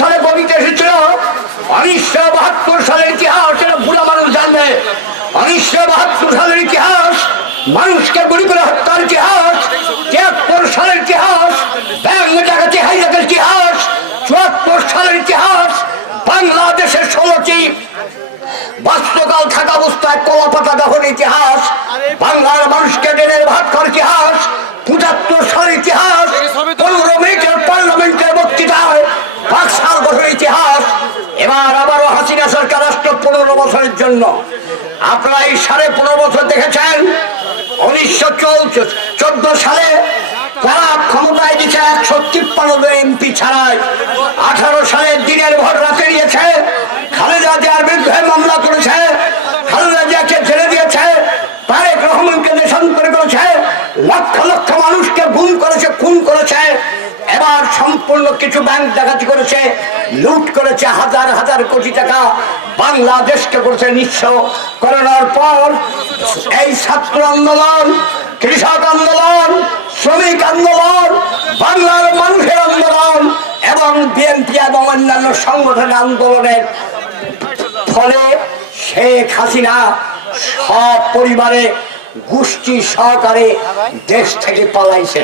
সালে কবিতা এসেছিল 1972 সালের ইতিহাস, এটা বুড়া মানুষ জানবে। 1972 সালের ইতিহাস মানুষকে গুলি করে হত্যার ইতিহাস, 73 সালের ইতিহাস ব্যাংক ডাকাতি হাইজাকের ইতিহাস, 74 সালের ইতিহাস বাংলাদেশের 16টি বাস্যকাল থাকা অবস্থায় কলা পাতা দখলের ইতিহাস, বাংলার মানুষকে ডেনের ভাত খাওয়ার ইতিহাস, 75 সালের ইতিহাস, 15 মিনিটের পার্লামেন্টের বক্তৃতায় বাকশাল গঠনের ইতিহাস। এবার আবারও হাসিনা সরকার রাষ্ট্র 15 বছরের জন্য। আপনারা এই 15.5 বছর দেখেছেন। 1914 সালে যারা ক্ষমতায় দিচ্ছে 153 এমপি ছাড়াই, 18 সালে দিনের ভোট রাতে নিয়েছে, খালেদা জিয়ার বিরুদ্ধে মামলা করেছে, খালেদা জিয়াকে ছেড়ে দিয়েছে, তারেক রহমানকে দেশান্তর করেছে, লক্ষ লক্ষ মানুষকে গুম করেছে, খুন করেছে। এবার সম্পূর্ণ কিছু ব্যাংক ডাকাতি করেছে, লুট করেছে, হাজার হাজার কোটি টাকা বাংলাদেশকে করেছে নিঃস্ব করানোর পর এই ছাত্র আন্দোলন, কৃষক আন্দোলন, শ্রমিক আন্দোলন, বাংলার মানুষের আন্দোলন এবং বিএনপি এবং অন্যান্য সংগঠন আন্দোলনের ফলে শেখ হাসিনা সব পরিবারে গোষ্ঠী সহকারে দেশ থেকে পালাইছে।